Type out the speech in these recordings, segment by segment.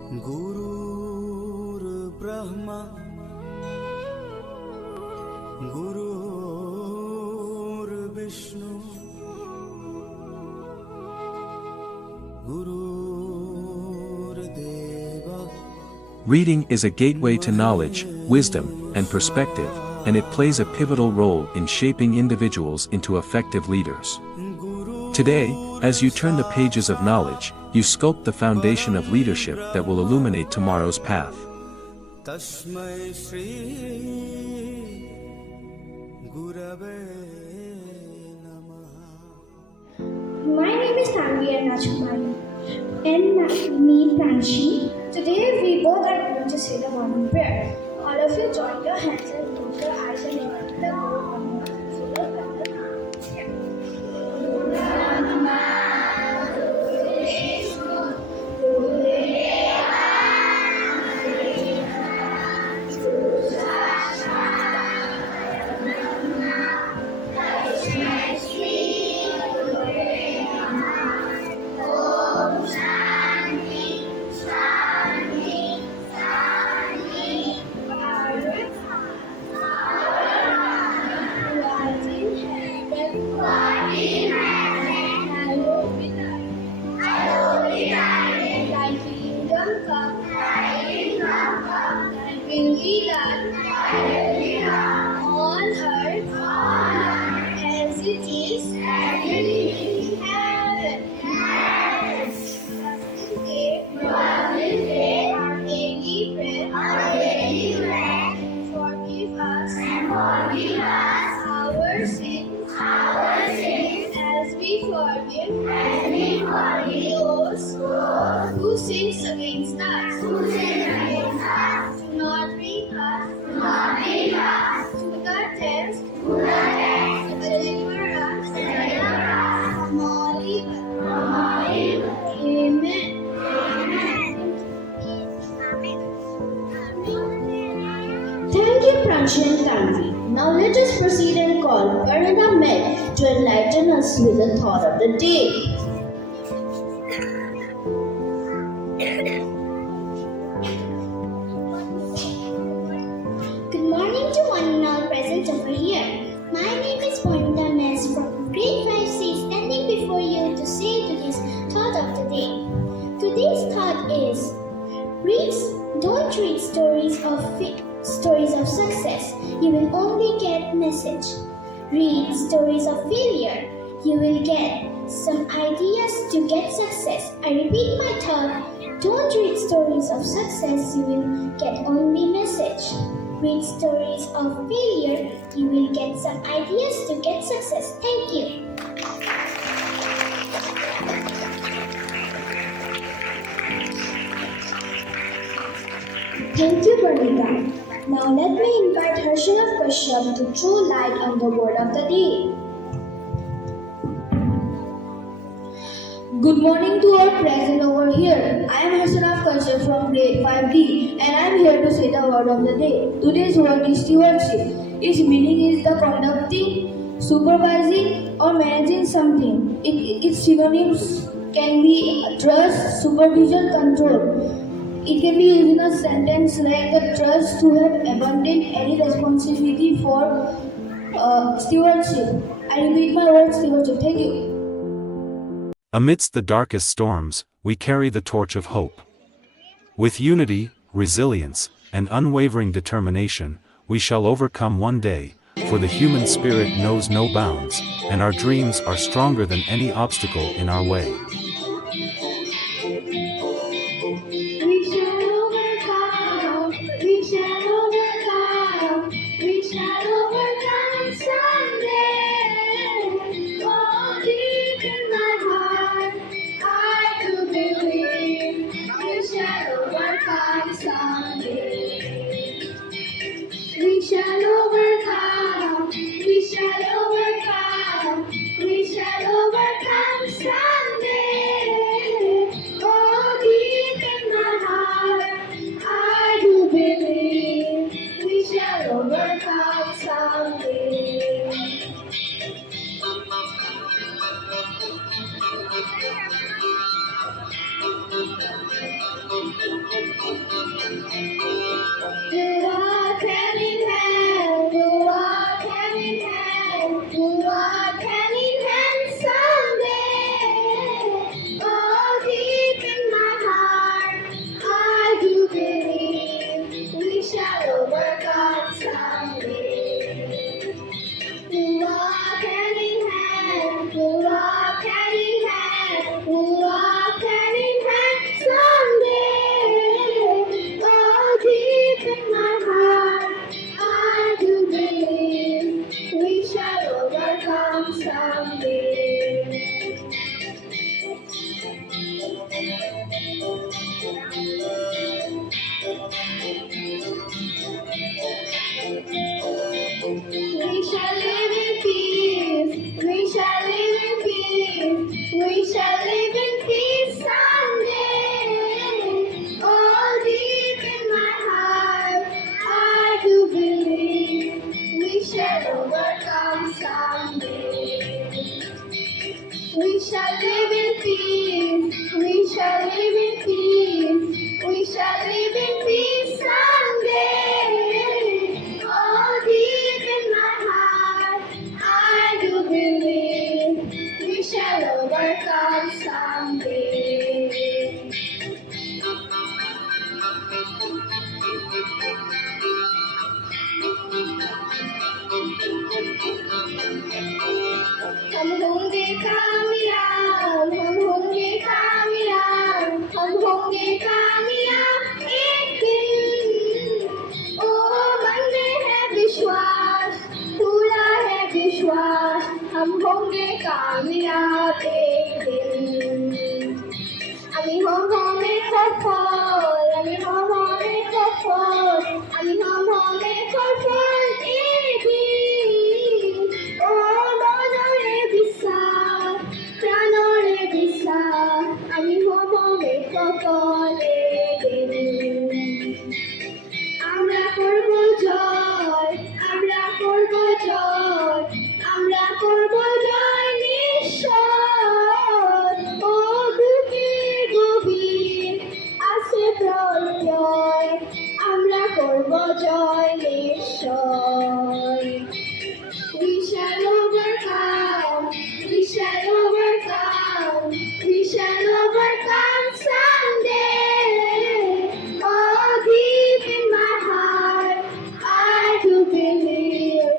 गुरुर् ब्रह्मा गुरुर्विष्णु गुरुर्देवा. Reading is a gateway to knowledge, wisdom, and perspective, and it plays a pivotal role in shaping individuals into effective leaders. Today, as you turn the pages of knowledge, you sculpt the foundation of leadership that will illuminate tomorrow's path. तस्मै श्री गुरवे नमः. My name is Tanvi and Rajkumari and me Pranshi. Today we both are going to say the morning prayer. All of you join your hands and close your eyes and repeat the word of God. So let's begin. On earth as it is in heaven. Our daily bread. Forgive us our sins as we forgive those who sin against us. Do not bring us to the test, but deliver us from all evil. Amen. Thank you, Pranshi and Tanvi. Now let us proceed and call Velda Blue to enlighten us with the thought of the day. Good morning to one and all present over here. My name is Velda Blue from grade 5C, standing before you to say today's thought of the day. Today's thought is, don't read stories of success. You will only get message. Read stories of failure. You will get some ideas to get success. I repeat my thought. Don't read stories of success. You will get only message. Read stories of failure. You will get some ideas to get success. Thank you. Thank you, Pranita. Now let me invite Harshana Kashyap to throw light on the word of the day. Good morning to all present over here. I am Harshana Kashyap from grade 5D and I am here to say the word of the day. Today's word is stewardship. Its meaning is the conducting, supervising or managing something. Its synonyms can be trust, supervision, control. It can be used in a sentence like the trust to have abandoned any responsibility for stewardship. I repeat my word, stewardship. Thank you. Amidst the darkest storms, we carry the torch of hope. With unity, resilience, and unwavering determination, we shall overcome one day, for the human spirit knows no bounds, and our dreams are stronger than any obstacle in our way. We walk hand in hand, we walk hand in hand, we walk hand in hand someday. Oh, deep in my heart, I do believe we shall overcome someday. We walk hand in hand, we walk hand in hand, we walk hand in hand someday. Oh, deep in my heart, I do believe we shall overcome someday. We shall live in peace. We shall live in peace. We shall live in peace someday. Oh, deep in my heart, I do believe we shall overcome someday. We shall live in peace. We shall live in peace. We shall live in peace someday. Oh, deep in my heart, I do believe we shall overcome someday. हम होंगे कामयाब, हम होंगे कामयाब, हम होंगे कामयाब एक दिन। ओ मन में है विश्वास, पूरा है विश्वास, हम होंगे कामयाब एक दिन। আমি হম হমে সফল, আমি হম হমে সফল, আমি হম হমে সফল এদিন। ও মনরে বিশ্বাস, প্রাণরে বিশ্বাস, আমি হম হমে সফল এদিন। আমরা করব জয়, আমরা করব জয়, আমরা করব জয় নিশ্চয়। ও বুকের গভীর আছে প্রত্যয়, আমরা করব জয় নিশ্চয়। We shall overcome, we shall overcome, we shall overcome someday. Oh, deep in my heart, I do believe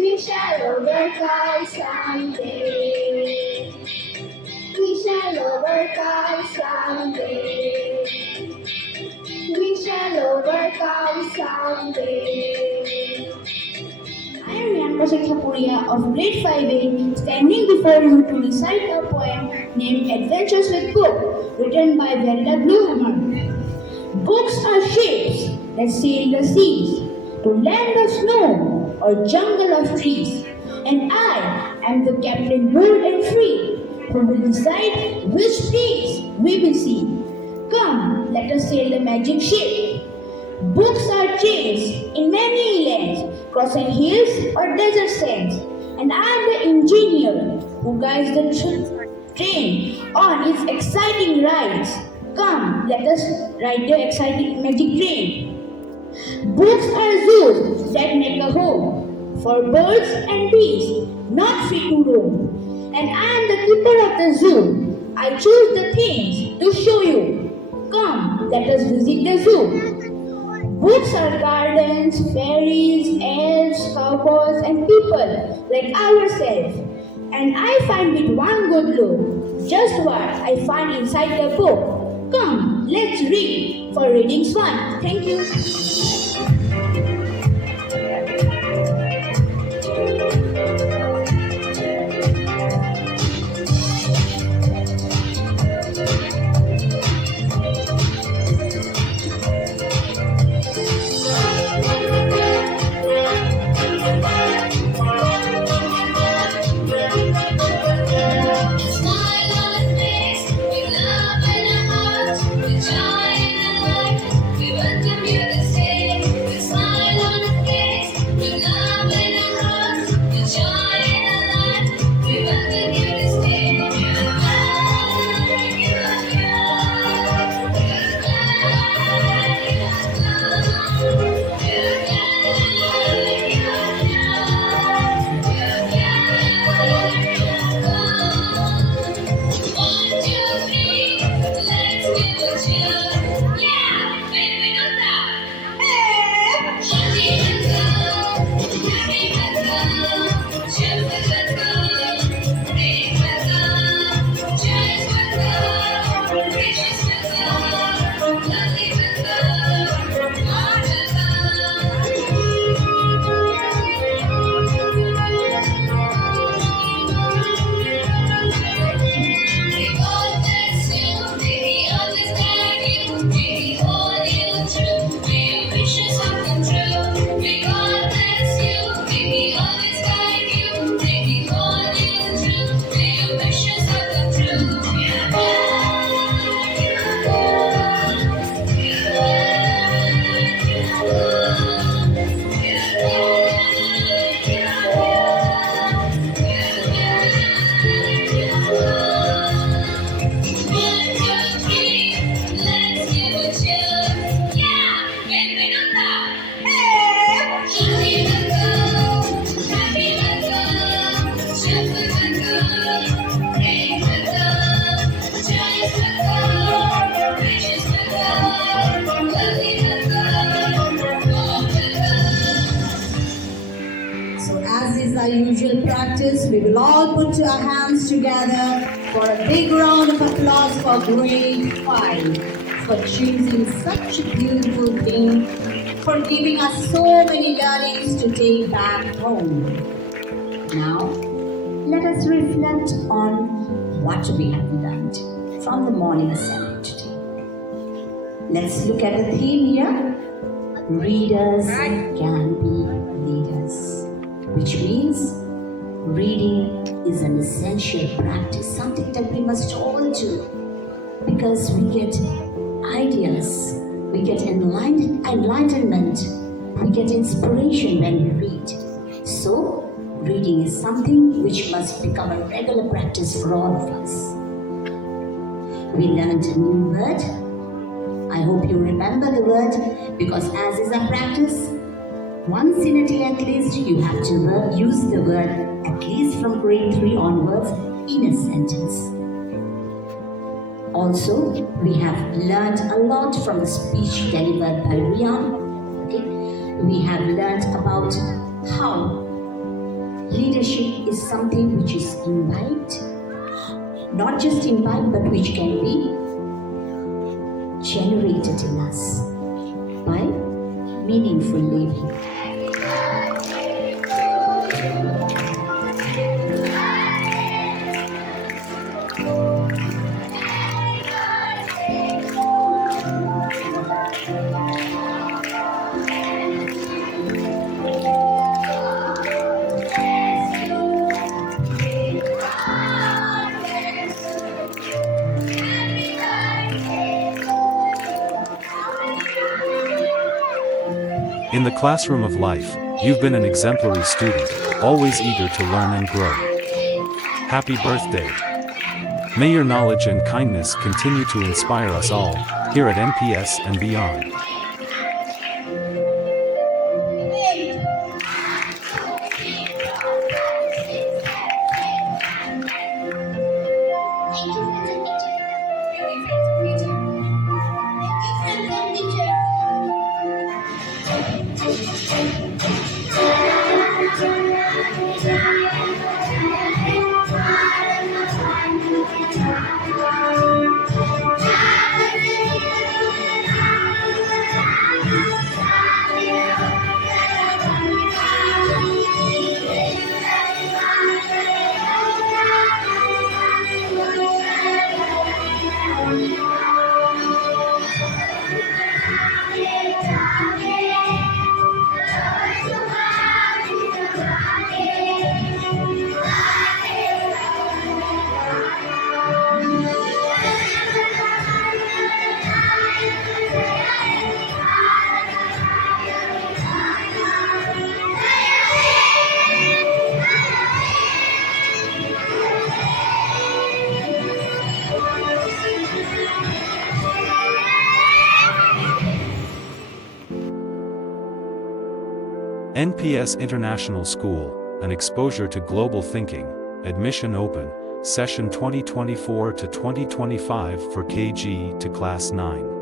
we shall overcome someday. We shall overcome someday. We shall overcome someday. I am Yanma Puria of grade 5A, standing before you to recite a poem named Adventures with Book, written by Velda Blue Hamerg. Books are ships that sail the seas, to land of snow or jungle of trees. And I am the captain bold and free, who will decide which place we will see. Come, let us sail the magic ship. Books are chains in many lands, crossing hills or desert sands. And I am the engineer who guides the train on its exciting rides. Come, let us ride the exciting magic train. Books are zoos that make a home for birds and bees, not free to roam. And I am the keeper of the zoo. I choose the things to show you. Come, let us visit the zoo. Books are gardens, fairies, elves, cowboys, and people like ourselves. And I find with one good look just what I find inside the book. Come, let's read for reading's fun. Thank you. We welcome you to stay. our usual practice, we will all put our hands together for a big round of applause for grade 5 for choosing such a beautiful theme, for giving us so many learnings to take back home. Now, let us reflect on what we have learned from the morning assembly today. Let's look at the theme here. Readers can be leaders, which means reading is an essential practice, something that we must all do, because we get ideas, we get enlightenment, we get inspiration when we read. So, reading is something which must become a regular practice for all of us. We learned a new word. I hope you remember the word, because as is our practice, once in a day at least you have to use the word at least from grade 3 onwards in a sentence. Also, we have learned a lot from the speech delivered by Rian. Okay? We have learned about how leadership is something which is imbibed, not just imbibed, but which can be generated in us by meaningful living. In the classroom of life, you've been an exemplary student, always eager to learn and grow. Happy birthday! May your knowledge and kindness continue to inspire us all, here at NPS and beyond. NPS International School, an exposure to global thinking, admission open, session 2024 to 2025 for KG to class 9.